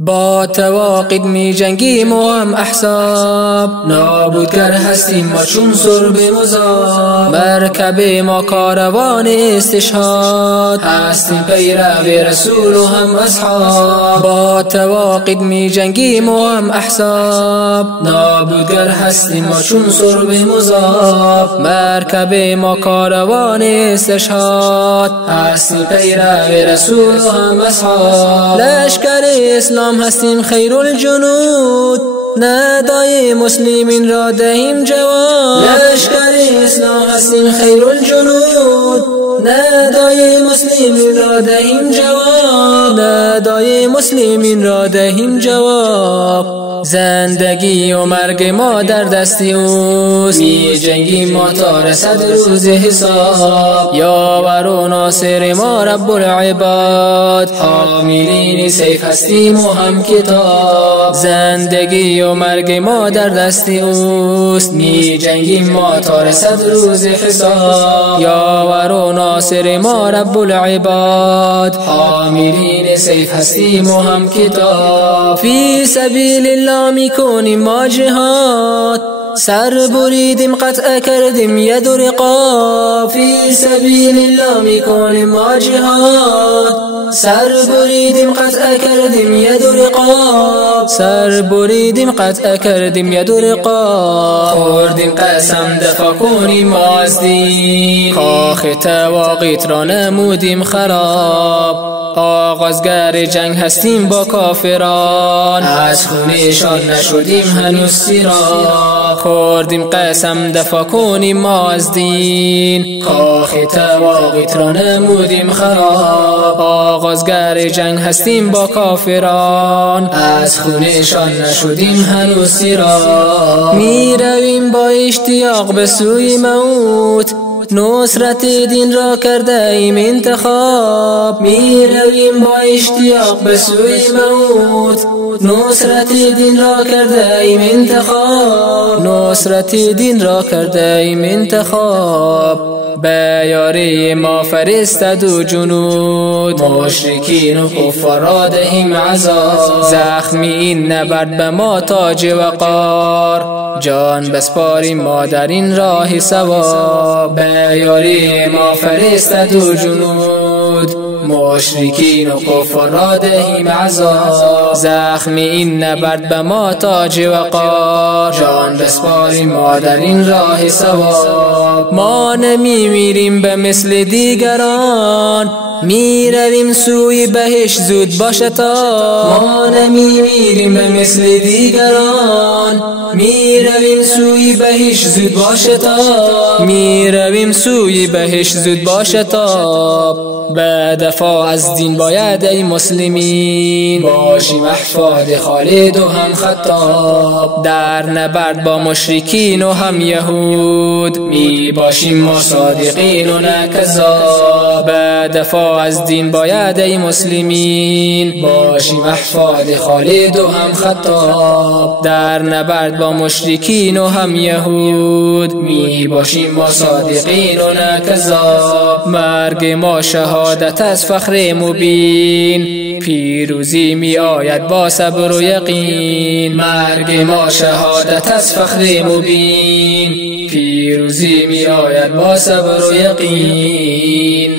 با تواقید می جنگیم و هم احزاب، نابودگر هستیم ما چون سرب مذاب. مرکب ما کاروان استشهاد، هستیم پیرو رسول و هم اصحاب. با تواقید می جنگیم و هم احزاب، نابودگر هستیم ما چون سرب مذاب. مرکب ما کاروان استشهاد، هستیم پیرو رسول و هم اصحاب. لشکر اسلام هستیم خیر الجنود، ندای مسلمین را دهیم جواب. لشکر اسلام هستیم خیر الجنود، ندای مسلمین را دهیم جواب. ندای مسلمین را دهیم جواب. زندگی و مرگ ما در دست اوست، می جنگیم ما تا رسد روز حساب. یاور و ناصر ما رب العباد، حاملین سیف هستیم و هم کتاب. زندگی و مرگ ما در دست اوست، می جنگیم ما تا رسد روز حساب. یاور و ناصر ما رب العباد، حاملین سیف هستیم و هم کتاب. فی سبیل الله می کنیم ما جهاد، سر بریدیم قطع کردیم ید و رقاب. فی سبیل الله می کنیم ما جهاد، سر بریدیم قطع کردیم ید و رقاب. سر بریدیم قطع کردیم ید و رقاب. خوردیم قسم دفاع کنیم ما از دین، کاخ تواقیت را نمودیم خراب. آغازگر جنگ هستیم با کافران، از خونشان نشدیم هنوز سیراب. خوردیم قسم دفاع کنیم ما از دین، کاخ تواقیت را نمودیم خراب. آغازگر جنگ هستیم با کافران، از خونشان نشدیم هنوز سیراب. می رویم با اشتیاق به سوی موت، نصرت دین را کرده ایم انتخاب. می رویم با اشتیاق به سوی موت، نصرت دین را کرده ایم انتخاب. نصرت دین را کرده ایم انتخاب. به یاری ما فرستد و جنود، مشرکین و کفار را دهیم عذاب. زخمی این نبرد به ما تاج وقار، جان بسپاریم ما در این راه ثواب. به یاری ما فرستد و جنود، مشرکین و کفار را دهیم عذاب. زخمی این نبرد به ما تاج وقار، جان بسپاریم ما در این راه ثواب. ما نمی میریم به مثل دیگران، می رویم سوی بهشت زود باشه تا. ما نمی میریم به مثل دیگران، می رویم سوی بهشت زود باشه تا. می رویم سوی بهشت زود باشه تا. به دفاع از دین باید ای مسلمین، باشیم احفاد خالد و هم خطاب. در نبرد با مشرکین و هم یهود، می باشیم ما صادقین و نه کذاب. به دفاع از دین باید ای مسلمین، باشیم احفاد خالد و هم خطاب. در نبرد با مشرکین و هم یهود، می باشیم ما صادقین و نه کذاب. مرگ ما شهادت از فخر مبین، پیروزی می آید با صبر و یقین. مرگ ما شهادت از فخر مبین، پیروزی می آید با صبر و یقین.